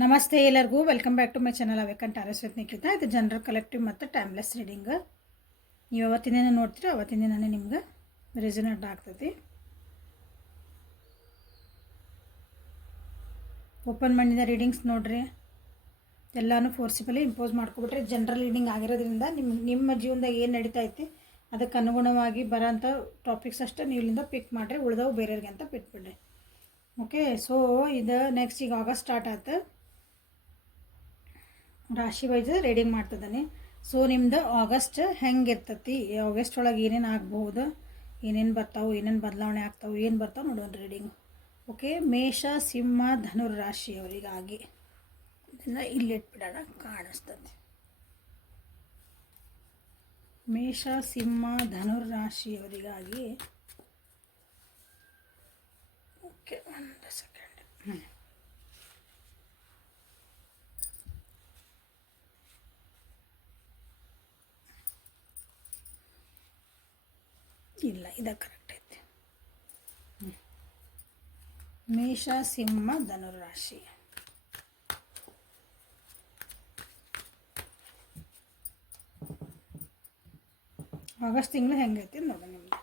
ನಮಸ್ತೆ ಎಲ್ಲರಿಗೂ welcome back to my channel awaken tarots with Nikhita. ಇದು ಜನರಲ್ ಕಲೆಕ್ಟಿವ್ ಮತ್ತು ಟೈಮ್ಲೆಸ್ ರೀಡಿಂಗ್. ನೀವು ಅವತ್ತಿನ ದಿನ ನೋಡ್ತೀರಿ, ಅವತ್ತಿನ ದಿನನೇ ನಿಮ್ಗೆ ರೆಸನೇಟ್ ಆಗ್ತೈತಿ. ಓಪನ್ ಮಾಡಿದ ರೀಡಿಂಗ್ಸ್ ನೋಡ್ರಿ, ಎಲ್ಲನೂ ಫೋರ್ಸಿಬಲಿ ಇಂಪೋಸ್ ಮಾಡ್ಕೊಬಿಟ್ರೆ ಜನರಲ್ ರೀಡಿಂಗ್ ಆಗಿರೋದ್ರಿಂದ ನಿಮ್ಮ ಜೀವನದಾಗ ಏನು ನಡೀತಾ ಐತಿ ಅದಕ್ಕೆ ಅನುಗುಣವಾಗಿ ಬರೋಂಥ ಟಾಪಿಕ್ಸ್ ಅಷ್ಟೇ ನೀವು ಇಲ್ಲಿಂದ ಪಿಕ್ ಮಾಡಿರಿ, ಉಳಿದವು ಬೇರೆಯವ್ರಿಗೆ ಅಂತ ಬಿಟ್ಬಿಡ್ರಿ. ಓಕೆ, ಸೊ ಇದು ನೆಕ್ಸ್ಟ್ ಈಗ ಆಗಸ್ಟ್ ಸ್ಟಾರ್ಟ್ ಆಯ್ತು, ರಾಶಿ ವೈಸ್ ರೀಡಿಂಗ್ ಮಾಡ್ತಿದ್ದಾನೆ. ಸೊ ನಿಮ್ದು ಆಗಸ್ಟ್ ಹೆಂಗೆ ಇರ್ತೈತಿ, ಆಗಸ್ಟ್ ಒಳಗೆ ಏನೇನು ಆಗ್ಬೋದು, ಏನೇನು ಬರ್ತಾವೆ, ಏನೇನು ಬದಲಾವಣೆ ಆಗ್ತಾವೆ, ಏನು ಬರ್ತಾವೆ ನೋಡೋಣ ರೀಡಿಂಗ್. ಓಕೆ, ಮೇಷ ಸಿಂಹ ಧನುರ್ ರಾಶಿಯವರಿಗಾಗಿ ಇದನ್ನು ಇಲ್ಲಿಟ್ಬಿಡೋಣ, ಕಾಣಿಸ್ತದೆ. ಮೇಷ ಸಿಂಹ ಧನುರ್ ರಾಶಿಯವರಿಗಾಗಿ ಓಕೆ, ಒಂದು ಸೆಕೆಂಡ್. ಇಲ್ಲ, ಇದು ಕರೆಕ್ಟ್ ಐತಿ. ಮೇಷ ಸಿಂಹ ಧನುರಾಶಿ ಆಗಸ್ಟ್ ತಿಂಗಳು ಹೆಂಗೈತಿ ನೋಡಿ ನಿಮ್ದು.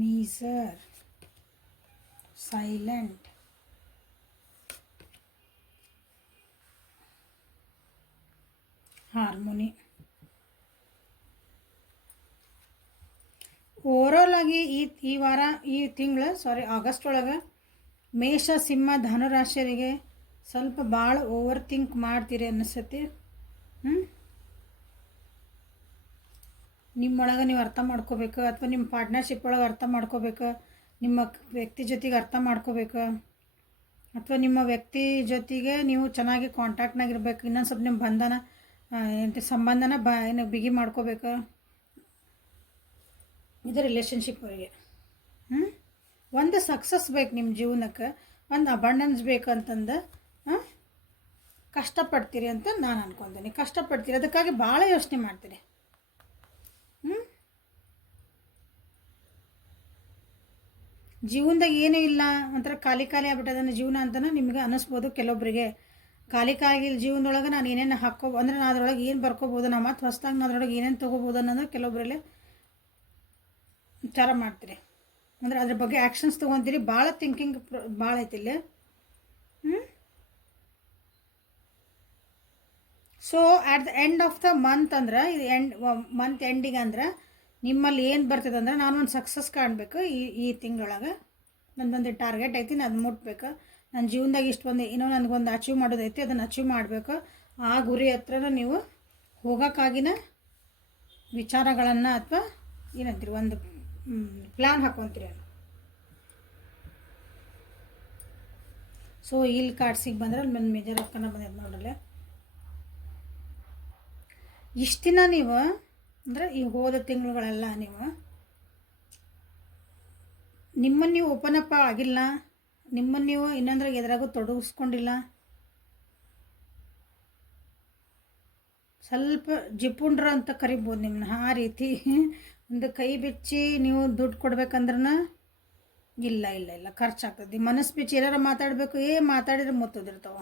Measure, silent, harmony. ಓವರಾಲ್ ಆಗಿ ಈ ವಾರ, ಈ ತಿಂಗಳು ಆಗಸ್ಟ್ ಒಳಗೆ ಮೇಷ ಸಿಂಹ ಧನುರಾಶಿಯರಿಗೆ ಸ್ವಲ್ಪ ಭಾಳ ಓವರ್ ಥಿಂಕ್ ಮಾಡ್ತೀರಿ ಅನ್ನಿಸ್ತೈತಿ. ನಿಮ್ಮೊಳಗೆ ನೀವು ಅರ್ಥ ಮಾಡ್ಕೋಬೇಕು, ಅಥವಾ ನಿಮ್ಮ ಪಾರ್ಟ್ನರ್ಶಿಪ್ ಒಳಗೆ ಅರ್ಥ ಮಾಡ್ಕೋಬೇಕು, ನಿಮ್ಮ ವ್ಯಕ್ತಿ ಜೊತೆಗೆ ಅರ್ಥ ಮಾಡ್ಕೋಬೇಕು, ಅಥವಾ ನಿಮ್ಮ ವ್ಯಕ್ತಿ ಜೊತೆಗೆ ನೀವು ಚೆನ್ನಾಗಿ ಕಾಂಟ್ಯಾಕ್ಟ್ನಾಗಿರ್ಬೇಕು. ಇನ್ನೊಂದು ಸ್ವಲ್ಪ ನಿಮ್ಮ ಸಂಬಂಧನ ಏನು ಬಿಗಿ ಮಾಡ್ಕೋಬೇಕು. ಇದು ರಿಲೇಷನ್ಶಿಪ್ ಅವರಿಗೆ ಒಂದು ಸಕ್ಸಸ್ ಬೇಕು ನಿಮ್ಮ ಜೀವನಕ್ಕೆ, ಒಂದು ಅಬಂಡೆನ್ಸ್ ಬೇಕು ಅಂತಂದು ಕಷ್ಟಪಡ್ತೀರಿ ಅಂತ ನಾನು ಅನ್ಕೊತೀನಿ. ಕಷ್ಟಪಡ್ತೀರಿ, ಅದಕ್ಕಾಗಿ ಭಾಳ ಯೋಚನೆ ಮಾಡ್ತೀರಿ. ಜೀವನದಾಗ ಏನೂ ಇಲ್ಲ ಒಂಥರ ಖಾಲಿ ಆಗ್ಬಿಟ್ಟದನ್ನ ಜೀವನ ಅಂತಲೂ ನಿಮಗೆ ಅನ್ನಿಸ್ಬೋದು. ಕೆಲವೊಬ್ಬರಿಗೆ ಖಾಲಿ ಜೀವನದೊಳಗೆ ನಾನು ಏನೇನು ಅಂದರೆ ನಾನು ಅದ್ರೊಳಗೆ ಏನು ಬರ್ಕೋಬೋದು, ನಾವು ಮತ್ತು ಹೊಸ್ದಾಗಿ ನಾನು ಅದ್ರೊಳಗೆ ಏನೇನು ತೊಗೋಬೋದು ಅನ್ನೋದು ಕೆಲವೊಬ್ಬರಲ್ಲಿ ವಿಚಾರ ಮಾಡ್ತೀರಿ. ಅಂದರೆ ಅದ್ರ ಬಗ್ಗೆ ಆ್ಯಕ್ಷನ್ಸ್ ತೊಗೊತೀರಿ. ಭಾಳ ಥಿಂಕಿಂಗ್ ಭಾಳ ಐತಿ ಇಲ್ಲಿ. So at the end of the month ಅಂದ್ರೆ ಇದು ಮಂತ್ ಎಂಡಿಗೆ ಅಂದ್ರೆ ನಿಮ್ಮಲ್ಲಿ ಏನು ಬರ್ತದೆ ಅಂದ್ರೆ ನಾನು ಒಂದು ಸಕ್ಸಸ್ ಕಾಣಬೇಕು ಈ ತಿಂಗಳೊಳಗೆ. ನಂದೊಂದು ಟಾರ್ಗೆಟ್ ಐತಿ, ನಾನು ಮುಟ್ಬೇಕು. ನನ್ನ ಜೀವನದಾಗ ಇಷ್ಟು ಏನೋ ನನಗೊಂದು ಅಚೀವ್ ಮಾಡೋದೈತಿ, ಅದನ್ನು ಅಚೀವ್ ಮಾಡಬೇಕು. ಆ ಗುರಿ ಹತ್ರ ನೀವು ಹೋಗೋಕ್ಕಾಗಿನ ವಿಚಾರಗಳನ್ನು ಅಥವಾ ಏನಂತೀರಿ ಒಂದು ಪ್ಲ್ಯಾನ್ ಹಾಕ್ಕೊಂತೀರಿ. ಸೊ ಇಲ್ಲಿ ಕಾರ್ಡ್ಸಿಗೆ ಬಂದರೆ ಅಲ್ಲಿ ನನ್ನ ಮೇಜರ್ ಹಾಕೊಂಡು ಬಂದೈತೆ ನೋಡ್ರಲ್ಲ. ಇಷ್ಟು ದಿನ ನೀವು ಅಂದರೆ ಈ ಹೋದ ತಿಂಗಳುಗಳೆಲ್ಲ ನಿಮ್ಮನ್ನು ನೀವು ಓಪನ್ ಅಪ್ ಆಗಿಲ್ಲ, ನಿಮ್ಮನ್ನು ನೀವು ಇನ್ನೊಂದ್ರಾಗ ಎದುರಾಗೂ ತೊಡಗಿಸ್ಕೊಂಡಿಲ್ಲ. ಸ್ವಲ್ಪ ಜಿಪುಂಡ್ರ ಅಂತ ಕರಿಬೋದು ನಿಮ್ಮನ್ನ. ಆ ರೀತಿ ಒಂದು ಕೈ ಬಿಚ್ಚಿ ನೀವು ದುಡ್ಡು ಕೊಡ್ಬೇಕಂದ್ರೂ ಇಲ್ಲ ಇಲ್ಲ ಇಲ್ಲ ಖರ್ಚಾಗ್ತದೆ. ಮನಸ್ಸು ಬಿಚ್ಚಿ ಏನಾರ ಮಾತಾಡಬೇಕು, ಮಾತಾಡಿದ್ರೆ ಮುತ್ತೋದಿರ್ತಾವ.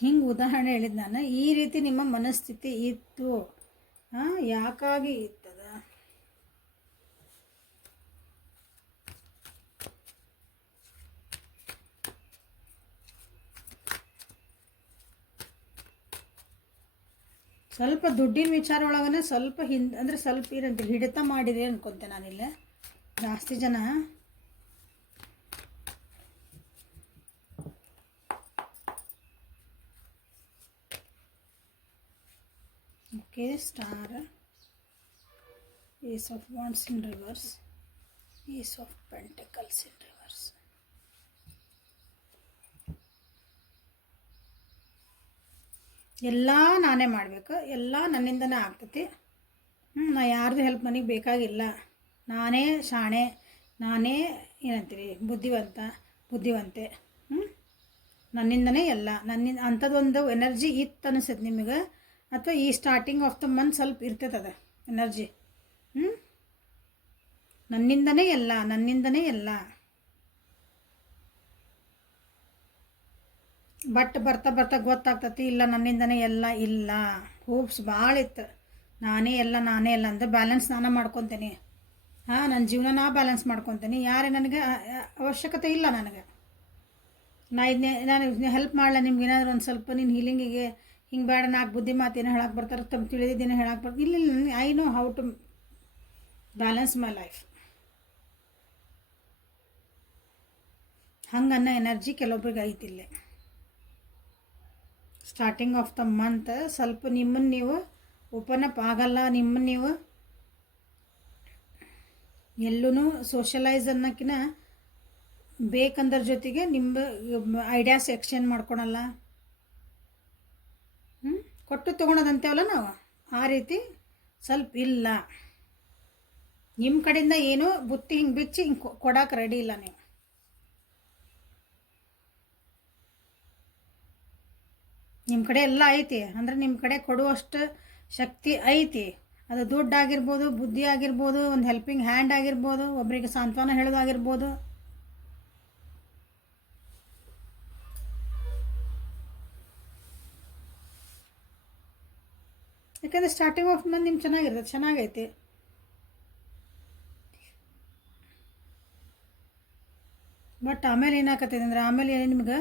ಹಿಂಗೆ ಉದಾಹರಣೆ ಹೇಳಿದ್ದು ನಾನು. ಈ ರೀತಿ ನಿಮ್ಮ ಮನಸ್ಥಿತಿ ಇತ್ತು. ಯಾಕಾಗಿ ಇರ್ತದ? ಸ್ವಲ್ಪ ದುಡ್ಡಿನ ವಿಚಾರ ಒಳಗನೆ ಸ್ವಲ್ಪ ಅಂದರೆ ಸ್ವಲ್ಪ ಏನಂತ ಹಿಡಿತ ಮಾಡಿದೆ ಅನ್ಕೊತೆ ನಾನಿಲ್ಲ. ಜಾಸ್ತಿ ಜನ okay, star, ace of wands in reverse, ace of pentacles in reverse. ಎಲ್ಲ ನಾನೇ ಮಾಡಬೇಕು, ಎಲ್ಲ ನನ್ನಿಂದನೇ ಆಗ್ತೈತಿ. ನಾ ಯಾರ್ದು ಹೆಲ್ಪ್ ನನಗೆ ಬೇಕಾಗಿಲ್ಲ. ನಾನೇ ಶಾಣೆ, ನಾನೇ ಏನಂತೀರಿ ಬುದ್ಧಿವಂತೆ. ನನ್ನಿಂದನೇ ಎಲ್ಲ, ನನ್ನಿಂದ ಅಂಥದ್ದೊಂದು ಎನರ್ಜಿ ಇತ್ತು ಅನಿಸ್ತೈತೆ ನಿಮಗೆ. ಅಥವಾ ಈ ಸ್ಟಾರ್ಟಿಂಗ್ ಆಫ್ ದ ಮಂತ್ ಸ್ವಲ್ಪ ಇರ್ತೈತೆ ಅದು ಎನರ್ಜಿ. ನನ್ನಿಂದನೇ ಎಲ್ಲ, ನನ್ನಿಂದನೇ ಎಲ್ಲ. ಬಟ್ ಬರ್ತಾ ಬರ್ತಾ ಗೊತ್ತಾಗ್ತತಿ ಇಲ್ಲ ನನ್ನಿಂದನೇ ಎಲ್ಲ ಇಲ್ಲ. ಹೋಪ್ಸ್ ಭಾಳ ಇತ್ತು, ನಾನೇ ಎಲ್ಲ ನಾನೇ ಎಲ್ಲ ಅಂತ ಬ್ಯಾಲೆನ್ಸ್ ನಾನು ಮಾಡ್ಕೊತೀನಿ. ನನ್ನ ಜೀವನ ನಾ ಬ್ಯಾಲೆನ್ಸ್ ಮಾಡ್ಕೊತೀನಿ. ಯಾರೇ ನನಗೆ ಅವಶ್ಯಕತೆ ಇಲ್ಲ ನನಗೆ. ನಾನು ಹೆಲ್ಪ್ ಮಾಡಲ ನಿಮ್ಗೆ ಏನಾದರೂ ಒಂದು ಸ್ವಲ್ಪ ನಿನ್ನ ಹೀಲಿಂಗಿಗೆ ಹಿಂಗೆ ಬೇಡ, ನಾಲ್ಕು ಬುದ್ಧಿ ಮಾತೇನೋ ಹೇಳಕ್ಕೆ ಬರ್ತಾರೆ, ತಮ್ಮ ತಿಳಿದಿದ್ದೇನೋ ಹೇಳಕ್ಕೆ ಬರ್ತಾರೆ. ಇಲ್ಲ, I know how to balance my life. ಹಂಗನ್ನ ಎನರ್ಜಿ ಕೆಲವೊಬ್ರಿಗೆ ಐತಿಲ್ಲ. ಸ್ಟಾರ್ಟಿಂಗ್ ಆಫ್ ದ ಮಂತ್ ಸ್ವಲ್ಪ ನಿಮ್ಮನ್ನು ನೀವು ಓಪನ್ ಅಪ್ ಆಗಲ್ಲ. ನಿಮ್ಮನ್ನು ನೀವು ಎಲ್ಲೂ ಸೋಷಲೈಸ್ ಅನ್ನೋಕ್ಕಿಂತ ಬೇಕಂದ್ರ ಜೊತೆಗೆ ನಿಮ್ಮ ಐಡಿಯಾಸ್ ಎಕ್ಸ್ಚೇಂಜ್ ಮಾಡ್ಕೊಳಲ್ಲ. ಕೊಟ್ಟು ತೊಗೊಳೋದಂತೇವಲ್ಲ ನಾವು, ಆ ರೀತಿ ಸ್ವಲ್ಪ ಇಲ್ಲ. ನಿಮ್ಮ ಕಡೆಯಿಂದ ಏನೋ ಬುತ್ತಿ ಹಿಂಗೆ ಬಿಚ್ಚಿ ಹಿಂಗೆ ಕೊಡೋಕೆ ರೆಡಿ ಇಲ್ಲ ನೀವು. ನಿಮ್ಮ ಕಡೆ ಎಲ್ಲ ಐತಿ ಅಂದರೆ ನಿಮ್ಮ ಕಡೆ ಕೊಡುವಷ್ಟು ಶಕ್ತಿ ಐತಿ. ಅದು ದುಡ್ಡು ಆಗಿರ್ಬೋದು, ಬುದ್ಧಿ ಆಗಿರ್ಬೋದು, ಒಂದು ಹೆಲ್ಪಿಂಗ್ ಹ್ಯಾಂಡ್ ಆಗಿರ್ಬೋದು, ಒಬ್ಬರಿಗೆ ಸಾಂತ್ವನ ಹೇಳೋದಾಗಿರ್ಬೋದು. ಯಾಕಂದರೆ ಸ್ಟಾರ್ಟಿಂಗ್ ಆಫ್ ಮಂತ್ ನಿಮ್ಗೆ ಚೆನ್ನಾಗಿರ್ತದೆ, ಚೆನ್ನಾಗೈತಿ. ಬಟ್ ಆಮೇಲೆ ಏನಾಗತ್ತೈತೆ ಅಂದರೆ ಆಮೇಲೆ ನಿಮ್ಗೆ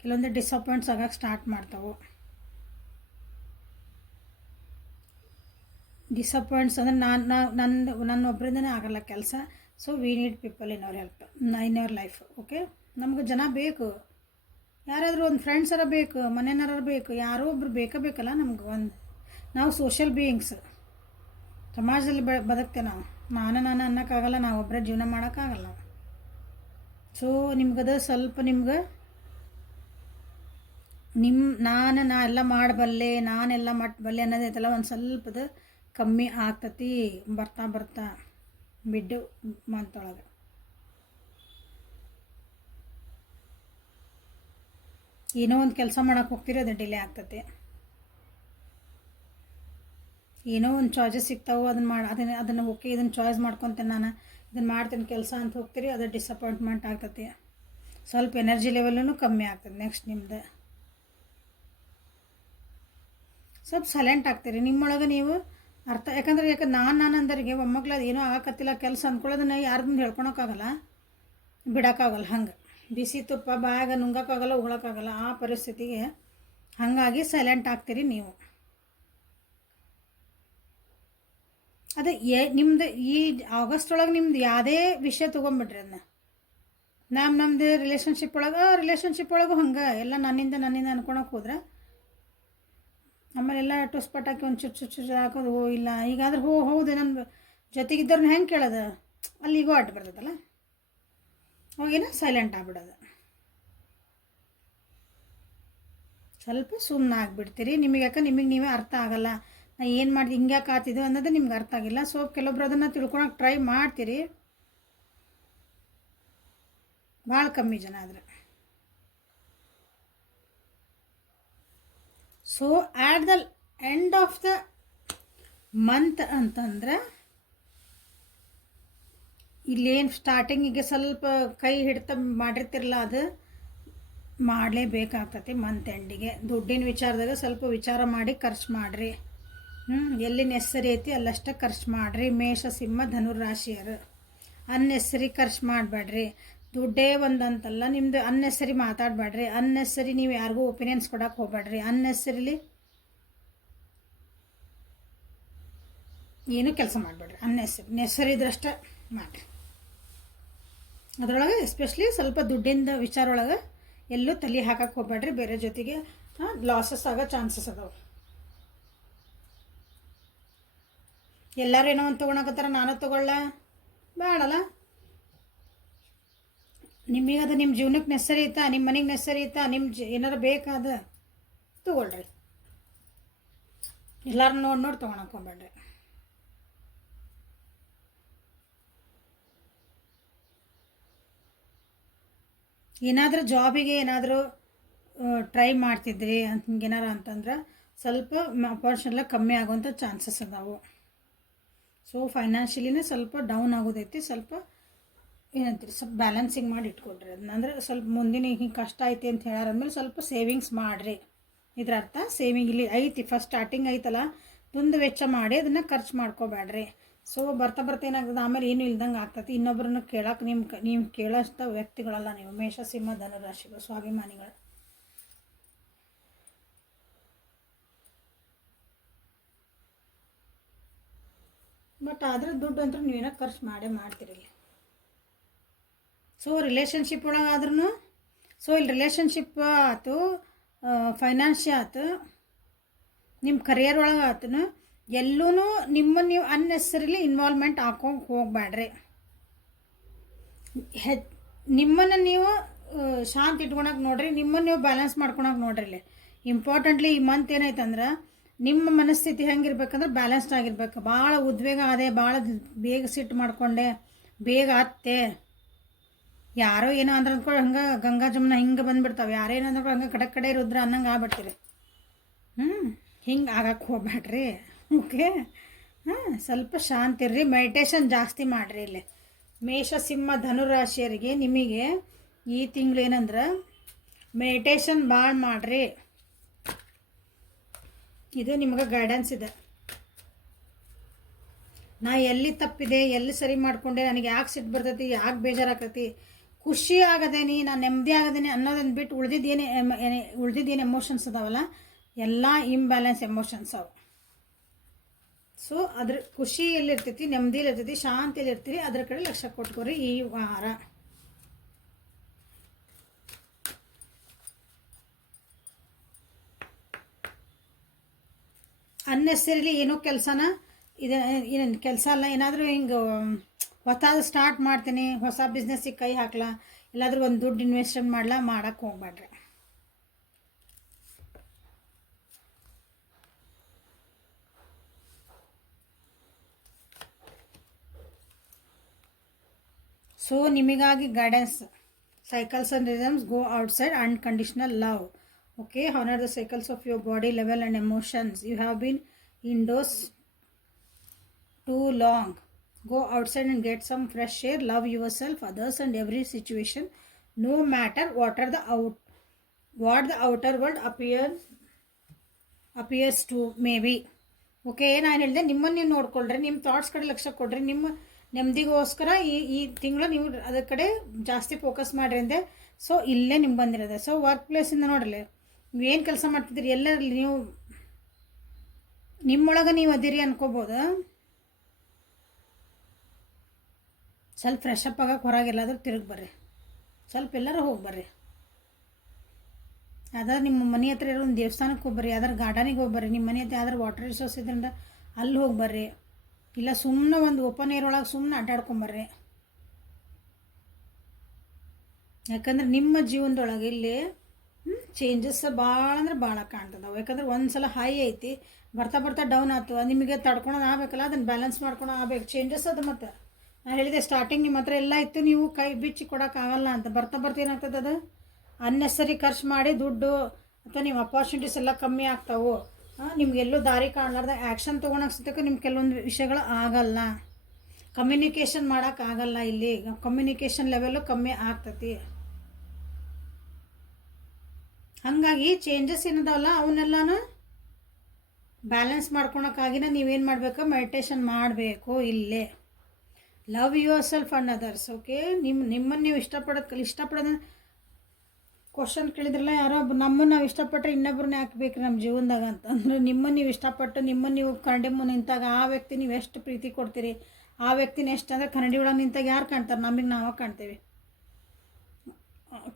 ಕೆಲವೊಂದು ಡಿಸಪಾಯಿಂಟ್ಸ್ ಆಗಕ್ಕೆ ಸ್ಟಾರ್ಟ್ ಮಾಡ್ತಾವೆ. ಡಿಸಪಾಯಿಂಟ್ಸ್ ಅಂದರೆ ನನ್ನ ಒಬ್ಬರಿಂದನೇ ಆಗಲ್ಲ ಕೆಲಸ. So we need people in our help, in our life. Okay, ನಮ್ಗೆ ಜನ ಬೇಕು, ಯಾರಾದರೂ ಒಂದು ಫ್ರೆಂಡ್ಸರ ಬೇಕು, ಮನೆಯವ್ರು ಬೇಕು, ಯಾರೋ ಒಬ್ರು ಬೇಕಲ್ಲ ನಮ್ಗೆ. ನಾವು ಸೋಷಿಯಲ್ ಬೀಯಿಂಗ್ಸ್, ಸಮಾಜದಲ್ಲಿ ಬದುಕ್ತೇವೆ ನಾವು. ನಾನು ಅನ್ನೋಕ್ಕಾಗಲ್ಲ, ನಾವು ಒಬ್ಬರೇ ಜೀವನ ಮಾಡೋಕ್ಕಾಗಲ್ಲ. ಸೊ ನಿಮ್ಗದು ಸ್ವಲ್ಪ ನಿಮ್ಗೆ ನಾ ಎಲ್ಲ ಮಾಡಬಲ್ಲೆ, ನಾನೆಲ್ಲ ಮಟ್ಟಬಲ್ಲೆ ಅನ್ನೋದೈತಲ್ಲ ಒಂದು ಸ್ವಲ್ಪದ ಕಮ್ಮಿ ಆಗ್ತತಿ ಬರ್ತಾ ಬರ್ತಾ ಮಿಡ್ ಮಂತೊಳಗೆ. ಏನೋ ಒಂದು ಕೆಲಸ ಮಾಡೋಕೆ ಹೋಗ್ತೀರಿ, ಅದು ಡಿಲೇ ಆಗ್ತತಿ. ಏನೋ ಒಂದು ಚಾಯ್ಸಸ್ ಸಿಗ್ತಾವೆ, ಅದನ್ನು ಓಕೆ ಇದನ್ನು ಚಾಯ್ಸ್ ಮಾಡ್ಕೊತೇನೆ, ನಾನು ಇದನ್ನು ಮಾಡ್ತೀನಿ ಕೆಲಸ ಅಂತ ಹೋಗ್ತೀರಿ, ಅದು ಡಿಸಪಾಯಿಂಟ್ಮೆಂಟ್ ಆಗ್ತತಿ. ಸ್ವಲ್ಪ ಎನರ್ಜಿ ಲೆವೆಲ್ಲೂ ಕಮ್ಮಿ ಆಗ್ತದೆ. ನೆಕ್ಸ್ಟ್ ನಿಮ್ದು ಸ್ವಲ್ಪ ಸೈಲೆಂಟ್ ಆಗ್ತೀರಿ ನಿಮ್ಮೊಳಗೆ ನೀವು ಅರ್ಥ. ಯಾಕಂದ್ರೆ ನಾನು ಅಂದರಿಗೆ ಒಮ್ಮಕ್ಳು ಅದು ಏನೋ ಆಗಕತ್ತಿಲ್ಲ ಕೆಲಸ ಅಂದ್ಕೊಳ್ಳೋದನ್ನ ಯಾರ ಮುಂದೆ ಹೇಳ್ಕೊಳಕ್ಕಾಗಲ್ಲ, ಬಿಡೋಕ್ಕಾಗಲ್ಲ. ಹಂಗೆ ಬಿಸಿ ತುಪ್ಪ ಬಾಯಾಗ ನುಂಗೋಕ್ಕಾಗಲ್ಲ, ಉಗಳೋಕ್ಕಾಗಲ್ಲ ಆ ಪರಿಸ್ಥಿತಿಗೆ. ಹಾಗಾಗಿ ಸೈಲೆಂಟ್ ಆಗ್ತೀರಿ ನೀವು. ಅದೇ ನಿಮ್ದು ಈ ಆಗಸ್ಟ್ ಒಳಗೆ ನಿಮ್ದು ಯಾವುದೇ ವಿಷಯ ತೊಗೊಂಬಿಡ್ರಿ ಅದನ್ನ. ನಮ್ಮದು ರಿಲೇಷನ್ಶಿಪ್ ಒಳಗೂ ಹಂಗೆ ಎಲ್ಲ ನನ್ನಿಂದ ಅನ್ಕೊಳಕ್ಕೆ ಹೋದ್ರೆ ಆಮೇಲೆ ಎಲ್ಲ ಟೊಸ್ ಪಟಾಕಿ ಒಂದು ಚುಚ್ಚು ಹಾಕೋದು. ಇಲ್ಲ ಈಗಾದ್ರೆ ಹೌದು ನನ್ನ ಜೊತೆಗಿದ್ದವ್ರನ್ನ ಹೆಂಗೆ ಕೇಳೋದು, ಅಲ್ಲಿ ಈಗೋ ಅಡ್ಡ ಬರ್ತದಲ್ಲ, ಅವಾಗೇನ ಸೈಲೆಂಟ್ ಆಗ್ಬಿಡೋದು. ಸ್ವಲ್ಪ ಸುಮ್ಮನೆ ಆಗಿಬಿಡ್ತೀರಿ. ನಿಮಗೆ ನೀವೇ ಅರ್ಥ ಆಗಲ್ಲ, ನಾ ಏನು ಮಾಡಿದೆ ಹಿಂಗೆ ಯಾಕೆ ಆತಿದ್ದು ಅನ್ನೋದು ನಿಮ್ಗೆ ಅರ್ಥ ಆಗಿಲ್ಲ. ಸೊ ಕೆಲವೊಬ್ರು ಅದನ್ನು ತಿಳ್ಕೊಳಕ್ಕೆ ಟ್ರೈ ಮಾಡ್ತೀರಿ, ಭಾಳ ಕಮ್ಮಿ ಜನ ಆದರೆ. So at the end of the month ಅಂತಂದ್ರೆ ಇಲ್ಲೇನು ಸ್ಟಾರ್ಟಿಂಗಿಗೆ ಸ್ವಲ್ಪ ಕೈ ಹಿಡ್ತ ಮಾಡಿರ್ತಿರಲ್ಲ, ಅದು ಮಾಡಲೇಬೇಕಾಗ್ತತಿ. ಮಂತ್ ಎಂಡಿಗೆ ದುಡ್ಡಿನ ವಿಚಾರದಾಗ ಸ್ವಲ್ಪ ವಿಚಾರ ಮಾಡಿ ಖರ್ಚು ಮಾಡಿರಿ. ಎಲ್ಲಿ ನೆಸ್ಸರಿ ಐತಿ ಅಲ್ಲಷ್ಟೇ ಖರ್ಚು ಮಾಡಿರಿ. ಮೇಷ ಸಿಂಹ ಧನುರಾಶಿಯರು ಅನ್ನೆಸರಿ ಖರ್ಚು ಮಾಡಬೇಡ್ರಿ. ದುಡ್ಡೇ ಒಂದಂತಲ್ಲ, ನಿಮ್ಮದು ಅನ್ನೆಸರಿ ಮಾತಾಡಬೇಡ್ರಿ. ಅನ್ನೆಸರಿ ನೀವು ಯಾರಿಗೂ ಒಪಿನಿಯನ್ಸ್ ಕೊಡೋಕೆ ಹೋಗ್ಬೇಡ್ರಿ. ಅನ್ನೆಸರಿಲಿ ಏನೂ ಕೆಲಸ ಮಾಡಬೇಡ್ರಿ. ನೆಸರಿ ಇದ್ರಷ್ಟೇ ಮಾಡಿರಿ. ಅದರೊಳಗೆ ಎಸ್ಪೆಷಲಿ ಸ್ವಲ್ಪ ದುಡ್ಡಿಂದ ವಿಚಾರ ಒಳಗೆ ಎಲ್ಲೂ ತಲೆ ಹಾಕಕ್ಕೆ ಹೋಗ್ಬೇಡ್ರಿ. ಬೇರೆ ಜೊತೆಗೆ ಲಾಸಸ್ ಆಗೋ ಚಾನ್ಸಸ್ ಅದಾವೆ. ಎಲ್ಲರೂ ಏನೋ ಒಂದು ತೊಗೊಳಕತ್ತಾರ, ನಾನು ತೊಗೊಳ್ಳ ಬೇಡಲ್ಲ. ನಿಮಗದು ನಿಮ್ಮ ಜೀವನಕ್ಕೆ ನೆಸರಿ ಐತಾ, ನಿಮ್ಮ ಮನೆಗೆ ನೆಸರಿ ಐತಾ, ನಿಮ್ಮ ಏನಾರು ಬೇಕಾದ ತೊಗೊಳ್ರಿ. ಎಲ್ಲರೂ ನೋಡಿ ತೊಗೊಳಕ್ಕೆ ಹೋಗ್ಬೇಡ್ರಿ. ಏನಾದರೂ ಜಾಬಿಗೆ ಏನಾದರೂ ಟ್ರೈ ಮಾಡ್ತಿದ್ರಿ ಅಂತ ಹಿಂಗೇನಾರ ಅಂತಂದ್ರೆ ಸ್ವಲ್ಪ ಅಪಾರ್ಚುನೆಲ್ಲ ಕಮ್ಮಿ ಆಗುವಂಥ ಚಾನ್ಸಸ್ ಅದಾವೆ. ಸೊ ಫೈನಾನ್ಷಿಯಲಿನೇ ಸ್ವಲ್ಪ ಡೌನ್ ಆಗೋದೈತಿ. ಸ್ವಲ್ಪ ಏನಂತೀರಿ, ಸ್ವಲ್ಪ ಬ್ಯಾಲೆನ್ಸಿಂಗ್ ಮಾಡಿ ಇಟ್ಕೊಡ್ರಿ ಅದನ್ನ. ಅಂದರೆ ಸ್ವಲ್ಪ ಮುಂದಿನ ಹಿಂಗೆ ಕಷ್ಟ ಐತಿ ಅಂತ ಹೇಳಾರಂದ್ಮೇಲೆ ಸ್ವಲ್ಪ ಸೇವಿಂಗ್ಸ್ ಮಾಡಿರಿ. ಇದ್ರ ಅರ್ಥ ಸೇವಿಂಗ್ ಇಲ್ಲಿ ಐತಿ, ಫಸ್ಟ್ ಸ್ಟಾರ್ಟಿಂಗ್ ಐತಲ್ಲ, ದುಂದು ವೆಚ್ಚ ಮಾಡಿ ಅದನ್ನು ಖರ್ಚು ಮಾಡ್ಕೋಬೇಡ್ರಿ. ಸೊ ಬರ್ತಾ ಬರ್ತಾ ಏನಾಗ್ತದೆ, ಆಮೇಲೆ ಏನು ಇಲ್ದಂಗೆ ಆಗ್ತದೆ. ಇನ್ನೊಬ್ಬರನ್ನ ಕೇಳಕ್ಕೆ ನೀವು ಕೇಳೋಷ್ಟ ವ್ಯಕ್ತಿಗಳಲ್ಲ ನೀವು. ಮೇಷ, ಸಿಂಹ, ಧನುರಾಶಿಗಳು ಸ್ವಾಭಿಮಾನಿಗಳು. ಬಟ್ ಆದರೆ ದುಡ್ಡು ಅಂತೂ ನೀವೇನೋ ಖರ್ಚು ಮಾಡೇ ಮಾಡ್ತೀರಿ. ಸೊ ರಿಲೇಷನ್ಶಿಪ್ ಒಳಗೆ ಆದ್ರೂ, ಸೊ ಇಲ್ಲಿ ರಿಲೇಷನ್ಶಿಪ್ ಆಯ್ತು, ಫೈನಾನ್ಷಿಯಲ್ ಆಯ್ತು, ನಿಮ್ಮ ಕರಿಯರ್ ಒಳಗೆ ಆಯ್ತು, ಎಲ್ಲೂ ನಿಮ್ಮನ್ನು ನೀವು ಅನ್ನೆಸರಿಲಿ ಇನ್ವಾಲ್ವ್ಮೆಂಟ್ ಹಾಕೊಂಡು ಹೋಗಬೇಡ್ರಿ. ನಿಮ್ಮನ್ನು ನೀವು ಶಾಂತಿ ಇಟ್ಕೊಳಕ್ಕೆ ನೋಡ್ರಿ, ನಿಮ್ಮನ್ನು ನೀವು ಬ್ಯಾಲೆನ್ಸ್ ಮಾಡ್ಕೊಳಕ್ಕೆ ನೋಡ್ರಿ. ಇಲ್ಲಿ ಇಂಪಾರ್ಟೆಂಟ್ಲಿ ಈ ಮಂತ್ ಏನಾಯ್ತಂದ್ರೆ ನಿಮ್ಮ ಮನಸ್ಥಿತಿ ಹೆಂಗಿರ್ಬೇಕಂದ್ರೆ ಬ್ಯಾಲೆನ್ಸ್ಡ್ ಆಗಿರ್ಬೇಕು. ಭಾಳ ಉದ್ವೇಗ ಆದೆ, ಭಾಳ ಬೇಗ ಸಿಟ್ಟು ಮಾಡಿಕೊಂಡೆ, ಬೇಗ ಅತ್ತೆ, ಯಾರೋ ಏನೋ ಅಂದ್ರೆ ಅಂದ್ಕೊಂಡು ಹಂಗೆ ಗಂಗಾ ಜಮುನ ಹಿಂಗೆ ಬಂದುಬಿಡ್ತಾವೆ. ಯಾರೇನೋ ಅಂದ್ಕೊಂಡು ಹಂಗೆ ಕಡೆ ರುದ್ರ ಅನ್ನಂಗೆ ಆಗ್ಬಿಡ್ತೀರಿ. ಹಿಂಗೆ ಆಗಕ್ಕೆ ಹೋಗ್ಬೇಡ್ರಿ. ಓಕೆ, ಸ್ವಲ್ಪ ಶಾಂತಿ ಇರ್ರಿ, ಮೆಡಿಟೇಷನ್ ಜಾಸ್ತಿ ಮಾಡಿರಿ. ಇಲ್ಲಿ ಮೇಷ, ಸಿಂಹ, ಧನುರಾಶಿಯರಿಗೆ ನಿಮಗೆ ಈ ತಿಂಗಳು ಏನಂದ್ರೆ ಮೆಡಿಟೇಷನ್ ಭಾಳ ಮಾಡಿರಿ. ಇದು ನಿಮಗೆ ಗೈಡೆನ್ಸ್ ಇದೆ. ನಾ ಎಲ್ಲಿ ತಪ್ಪಿದೆ, ಎಲ್ಲಿ ಸರಿ ಮಾಡಿಕೊಂಡೆ, ನನಗೆ ಯಾಕೆ ಸಿಟ್ಟು ಬರ್ತೈತಿ, ಯಾಕೆ ಬೇಜಾರಾಕತಿ, ಖುಷಿ ಆಗದೇನಿ, ನಾನು ನೆಮ್ಮದಿ ಆಗದೇನಿ ಅನ್ನೋದನ್ನು ಬಿಟ್ಟು ಉಳ್ದಿದ್ದೇನು ಎಮೋಷನ್ಸ್ ಅದಾವಲ್ಲ, ಎಲ್ಲ ಇಂಬ್ಯಾಲೆನ್ಸ್ ಎಮೋಷನ್ಸ್ ಅವು. ಸೊ ಅದ್ರ ಖುಷಿ ಎಲ್ಲಿರ್ತೈತಿ, ನೆಮ್ಮದಿಲಿರ್ತೈತಿ, ಶಾಂತಿಯಲ್ಲಿರ್ತೀರಿ, ಅದ್ರ ಕಡೆ ಲಕ್ಷ್ಯ ಕೊಟ್ಕೋರಿ ಈ ವಾರ. ಅನ್ನೆಸರಿಲಿ ಏನೋ ಕೆಲಸನ ಏನೇನು ಕೆಲಸ ಅಲ್ಲ, ಏನಾದರೂ ಹಿಂಗೆ ಹೊಸದು ಸ್ಟಾರ್ಟ್ ಮಾಡ್ತೀನಿ, ಹೊಸ ಬಿಸ್ನೆಸ್ಸಿಗೆ ಕೈ ಹಾಕ್ಲಾ, ಎಲ್ಲಾದರೂ ಒಂದು ದುಡ್ಡು ಇನ್ವೆಸ್ಟ್ಮೆಂಟ್ ಮಾಡಕ್ಕೆ ಹೋಗ್ಬೇಡ್ರಿ. ಸೊ ನಿಮಗಾಗಿ guidance, cycles and rhythms, go outside, unconditional love. Okay, honor the cycles of your body level and emotions. You have been indoors too long. Go outside and get some fresh air. Love yourself, others and every situation, no matter what the outer world appears to maybe. Okay, ನಾನು ಹೇಳಿದೆ ನಿಮ್ಮನ್ನು ನೀವು ನೋಡ್ಕೊಳ್ರಿ, ನಿಮ್ಮ thoughts ಕಡೆ ಲಕ್ಷ್ಯ ಕೊಡ್ರಿ, ನಿಮ್ಮ ನೆಮ್ಮದಿಗೋಸ್ಕರ ಈ ತಿಂಗಳು ನೀವು ಅದ್ರ ಕಡೆ ಜಾಸ್ತಿ ಫೋಕಸ್ ಮಾಡಿರಿ ಅಂದೆ. ಸೊ ಇಲ್ಲೇ ನಿಮ್ಗೆ ಬಂದಿರೋದೆ. ಸೊ ವರ್ಕ್ ಪ್ಲೇಸಿಂದ ನೋಡ್ರಿ, ನೀವೇನು ಕೆಲಸ ಮಾಡ್ತಿದ್ದೀರಿ, ಎಲ್ಲರಲ್ಲಿ ನೀವು ನಿಮ್ಮೊಳಗೆ ನೀವು ಅದಿರಿ ಅನ್ಕೋಬೋದು. ಸ್ವಲ್ಪ ಫ್ರೆಶ್ ಅಪ್ ಆಗಕ್ಕೆ ಹೊರಗೆಲ್ಲಾದ್ರೂ ತಿರುಗಿ ಬರ್ರಿ, ಸ್ವಲ್ಪ ಎಲ್ಲರೂ ಹೋಗಿ ಬರ್ರಿ. ಯಾವ್ದಾರು ನಿಮ್ಮ ಮನೆ ಹತ್ರ ಇರೋ ಒಂದು ದೇವಸ್ಥಾನಕ್ಕೆ ಹೋಗ್ಬರ್ರಿ, ಯಾವ್ದಾರು ಗಾರ್ಡನಿಗೆ ಹೋಗ್ಬರ್ರಿ, ನಿಮ್ಮ ಮನೆ ಹತ್ರ ಯಾವ್ದಾರು ವಾಟರ್ ರಿಸೋರ್ಸ್ ಇದ್ರಿಂದ ಅಲ್ಲಿ ಹೋಗಿ ಬರ್ರಿ, ಇಲ್ಲ ಸುಮ್ಮನೆ ಒಂದು ಓಪನ್ ಏರ್ ಒಳಗೆ ಸುಮ್ಮನೆ ಅಡ್ಡಾಡ್ಕೊಂಬರ್ರಿ. ಯಾಕಂದ್ರೆ ನಿಮ್ಮ ಜೀವನದೊಳಗೆ ಇಲ್ಲಿ ಚೇಂಜಸ್ ಭಾಳ ಅಂದ್ರೆ ಭಾಳ ಕಾಣ್ತದವು. ಯಾಕಂದ್ರೆ ಒಂದು ಸಲ ಹೈ ಐತಿ, ಬರ್ತಾ ಬರ್ತಾ ಡೌನ್ ಆಯ್ತು, ನಿಮಗೆ ತಡ್ಕೊಳೋದು ಆಗಬೇಕಲ್ಲ, ಅದನ್ನು ಬ್ಯಾಲೆನ್ಸ್ ಮಾಡ್ಕೊಂಡು ಆಗ್ಬೇಕು. ಚೇಂಜಸ್ ಅದು. ಮತ್ತು ನಾನು ಹೇಳಿದೆ ಸ್ಟಾರ್ಟಿಂಗ್ ನಿಮ್ಮ ಹತ್ರ ಎಲ್ಲ ಇತ್ತು, ನೀವು ಕೈ ಬಿಚ್ಚಿ ಕೊಡೋಕ್ಕಾಗಲ್ಲ ಅಂತ. ಬರ್ತಾ ಬರ್ತಾ ಏನಾಗ್ತದೆ, ಅದು ಅನ್ನೆಸರಿ ಖರ್ಚು ಮಾಡಿ ದುಡ್ಡು ಅಥವಾ ನೀವು ಅಪಾರ್ಚುನಿಟೀಸ್ ಎಲ್ಲ ಕಮ್ಮಿ ಆಗ್ತಾವೆ. ನಿಮಗೆಲ್ಲೂ ದಾರಿ ಕಾಣಲಾರ್ದ ಆ್ಯಕ್ಷನ್ ತೊಗೊಳಕ್ಕೆ ಸತಕ್ಕೆ ನಿಮ್ಗೆ ಕೆಲವೊಂದು ವಿಷಯಗಳು ಆಗಲ್ಲ, ಕಮ್ಯುನಿಕೇಷನ್ ಮಾಡೋಕ್ಕಾಗಲ್ಲ. ಇಲ್ಲಿ ಕಮ್ಯುನಿಕೇಷನ್ ಲೆವೆಲ್ಲು ಕಮ್ಮಿ ಆಗ್ತತಿ. ಹಾಗಾಗಿ ಚೇಂಜಸ್ ಏನದಾವಲ್ಲ ಅವನ್ನೆಲ್ಲನೂ ಬ್ಯಾಲೆನ್ಸ್ ಮಾಡ್ಕೊಳಕ್ಕಾಗಿನ ನೀವೇನು ಮಾಡಬೇಕು, ಮೆಡಿಟೇಷನ್ ಮಾಡಬೇಕು. ಇಲ್ಲೇ love your self and others. Okay, ನಿಮ್ಮನ್ನು ನೀವು ಇಷ್ಟಪಡೋದು ಕ್ವಶನ್ ಕೇಳಿದ್ರಲ್ಲ ಯಾರೋ, ನಮ್ಮನ್ನು ನಾವು ಇಷ್ಟಪಟ್ಟರೆ ಇನ್ನೊಬ್ಬರನ್ನ ಹಾಕಬೇಕು ನಮ್ಮ ಜೀವನದಾಗ ಅಂತ. ಅಂದರೆ ನಿಮ್ಮನ್ನು ನೀವು ಇಷ್ಟಪಟ್ಟು ನಿಮ್ಮನ್ನು ನೀವು ಕನ್ನಡಿ ಮುಂದೆ ನಿಂತಾಗ ಆ ವ್ಯಕ್ತಿ ನೀವು ಎಷ್ಟು ಪ್ರೀತಿ ಕೊಡ್ತೀರಿ, ಆ ವ್ಯಕ್ತಿನ ಎಷ್ಟು ಅಂದರೆ ಕನ್ನಡಿ ಒಳಗೆ ನಿಂತಾಗ ಯಾರು ಕಾಣ್ತಾರೆ, ನಮಗೆ ನಾವು ಕಾಣ್ತೇವೆ.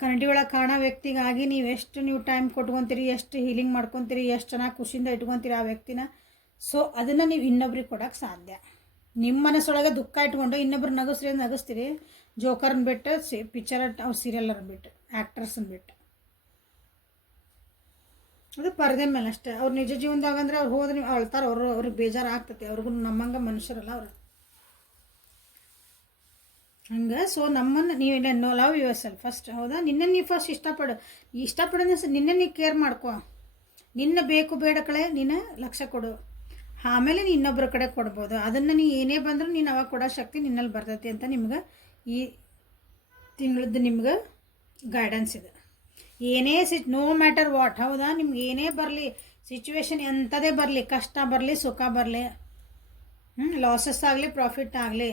ಕನ್ನಡಿ ಒಳಗೆ ಕಾಣೋ ವ್ಯಕ್ತಿಗಾಗಿ ನೀವು ಟೈಮ್ ಕೊಟ್ಕೊತೀರಿ, ಎಷ್ಟು ಹೀಲಿಂಗ್ ಮಾಡ್ಕೊತೀರಿ, ಎಷ್ಟು ಚೆನ್ನಾಗಿ ಖುಷಿಯಿಂದ ಇಟ್ಕೊತೀರಿ ಆ ವ್ಯಕ್ತಿನ. ಸೊ ಅದನ್ನು ನೀವು ಇನ್ನೊಬ್ರಿಗೆ ಕೊಡೋಕ್ಕೆ ಸಾಧ್ಯ. ನಿಮ್ಮ ಮನಸ್ಸೊಳಗೆ ದುಃಖ ಇಟ್ಕೊಂಡು ಇನ್ನೊಬ್ರು ನಗಿಸ್ತೀರಿ, ಜೋಕರ್ನ ಬಿಟ್ಟು ಪಿಕ್ಚರ್ ಅವ್ರು ಸೀರಿಯಲರ್ ಬಿಟ್ಟು ಆ್ಯಕ್ಟರ್ಸನ್ನ ಬಿಟ್ಟು. ಅದು ಪರದೆ ಮೇಲೆ ಅಷ್ಟೇ. ಅವ್ರು ನಿಜ ಜೀವನದಾಗ ಅಂದರೆ ಅವ್ರು ಹೋದ್ರೆ ನೀವು ಅಳ್ತಾರೆ, ಅವ್ರಿಗೆ ಬೇಜಾರು ಆಗ್ತೈತಿ. ಅವ್ರಿಗೂ ನಮ್ಮಂಗೆ ಮನುಷ್ಯರಲ್ಲ ಅವರು ಹಂಗೆ. ಸೊ ನಮ್ಮನ್ನು ನೀವೇನು ಲವ್ ಯುವರ್ ಸೆಲ್ಫ್ ಫಸ್ಟ್. ಹೌದಾ, ನಿನ್ನ ನೀವು ಫಸ್ಟ್ ಇಷ್ಟಪಡೋದ್ರೆ ನಿನ್ನ ನೀವು ಕೇರ್ ಮಾಡ್ಕೊ. ನಿನ್ನ ಬೇಕು ಬೇಡ ಕಳೆ ನಿನ್ನ ಲಕ್ಷ್ಯ ಕೊಡು. ಆಮೇಲೆ ನೀನು ಇನ್ನೊಬ್ಬರ ಕಡೆ ಕೊಡ್ಬೋದು. ಅದನ್ನು ನೀ ಏನೇ ಬಂದರೂ ನೀನು ಅವಾಗ ಕೊಡೋ ಶಕ್ತಿ ನಿನ್ನಲ್ಲಿ ಬರ್ತೈತಿ ಅಂತ ನಿಮ್ಗೆ ಈ ತಿಂಗಳದ್ದು ನಿಮ್ಗೆ ಗೈಡೆನ್ಸ್ ಇದೆ. ಏನೇ ನೋ ಮ್ಯಾಟರ್ ವಾಟ್, ಹೌದಾ, ನಿಮ್ಗೆ ಏನೇ ಬರಲಿ, ಸಿಚುವೇಶನ್ ಎಂಥದೇ ಬರಲಿ, ಕಷ್ಟ ಬರಲಿ ಸುಖ ಬರಲಿ, ಲಾಸಸ್ ಆಗಲಿ ಪ್ರಾಫಿಟ್ ಆಗಲಿ,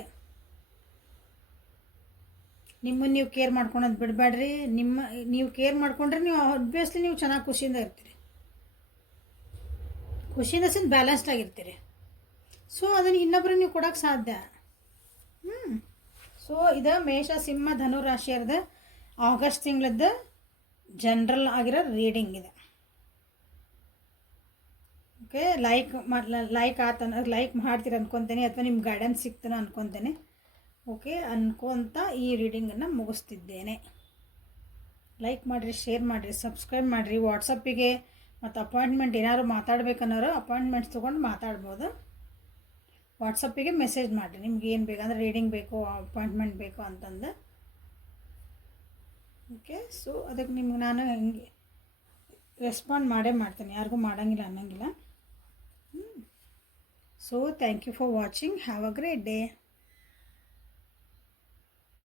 ನಿಮ್ಮನ್ನು ನೀವು ಕೇರ್ ಮಾಡ್ಕೊಳೋದು ಬಿಡಬೇಡ್ರಿ. ನೀವು ಕೇರ್ ಮಾಡ್ಕೊಂಡ್ರೆ ನೀವು ಆಬ್ವಿಯಸ್ಲಿ ನೀವು ಚೆನ್ನಾಗಿ ಖುಷಿಯಿಂದ ಇರ್ತೀರಿ, ಖುಷಿಯಿಂದ ಬ್ಯಾಲೆನ್ಸ್ಡ್ ಆಗಿರ್ತೀರಿ. ಸೊ ಅದನ್ನು ಇನ್ನೊಬ್ರು ನೀವು ಕೊಡೋಕ್ಕೆ ಸಾಧ್ಯ. ಸೊ ಇದು ಮೇಷ ಸಿಂಹ ಧನು ರಾಶಿಯರ್ದು ಆಗಸ್ಟ್ ತಿಂಗಳದ್ದು ಜನರಲ್ ಆಗಿರೋ ರೀಡಿಂಗ್ ಇದೆ. ಓಕೆ, ಲೈಕ್ ಲೈಕ್ ಮಾಡ್ತೀರ ಅನ್ಕೊತೇನೆ, ಅಥವಾ ನಿಮ್ಮ ಗೈಡೆನ್ಸ್ ಸಿಗ್ತಾನೆ ಅನ್ಕೊತೇನೆ. ಓಕೆ ಅನ್ಕೊತ ಈ ರೀಡಿಂಗನ್ನು ಮುಗಿಸ್ತಿದ್ದೇನೆ. ಲೈಕ್ ಮಾಡಿರಿ, ಶೇರ್ ಮಾಡಿರಿ, ಸಬ್ಸ್ಕ್ರೈಬ್ ಮಾಡಿರಿ. ವಾಟ್ಸಪ್ಪಿಗೆ ಮತ್ತು ಅಪಾಯಿಂಟ್ಮೆಂಟ್ ಏನಾದ್ರು ಮಾತಾಡ್ಬೇಕನ್ನೋರು ಅಪಾಯಿಂಟ್ಮೆಂಟ್ಸ್ ತೊಗೊಂಡು ಮಾತಾಡ್ಬೋದು. ವಾಟ್ಸಪ್ಪಿಗೆ ಮೆಸೇಜ್ ಮಾಡಿರಿ, ನಿಮ್ಗೆ ಏನು ಬೇಕಂದ್ರೆ ರೀಡಿಂಗ್ ಬೇಕು, ಅಪಾಯಿಂಟ್ಮೆಂಟ್ ಬೇಕು ಅಂತಂದು. ಓಕೆ, ಸೊ ಅದಕ್ಕೆ ನಿಮ್ಗೆ ನಾನು ಹಿಂಗೆ ರೆಸ್ಪಾಂಡ್ ಮಾಡ್ತೀನಿ, ಯಾರಿಗೂ ಮಾಡೋಂಗಿಲ್ಲ ಅನ್ನೋಂಗಿಲ್ಲ. So thank you for watching. Have a great day.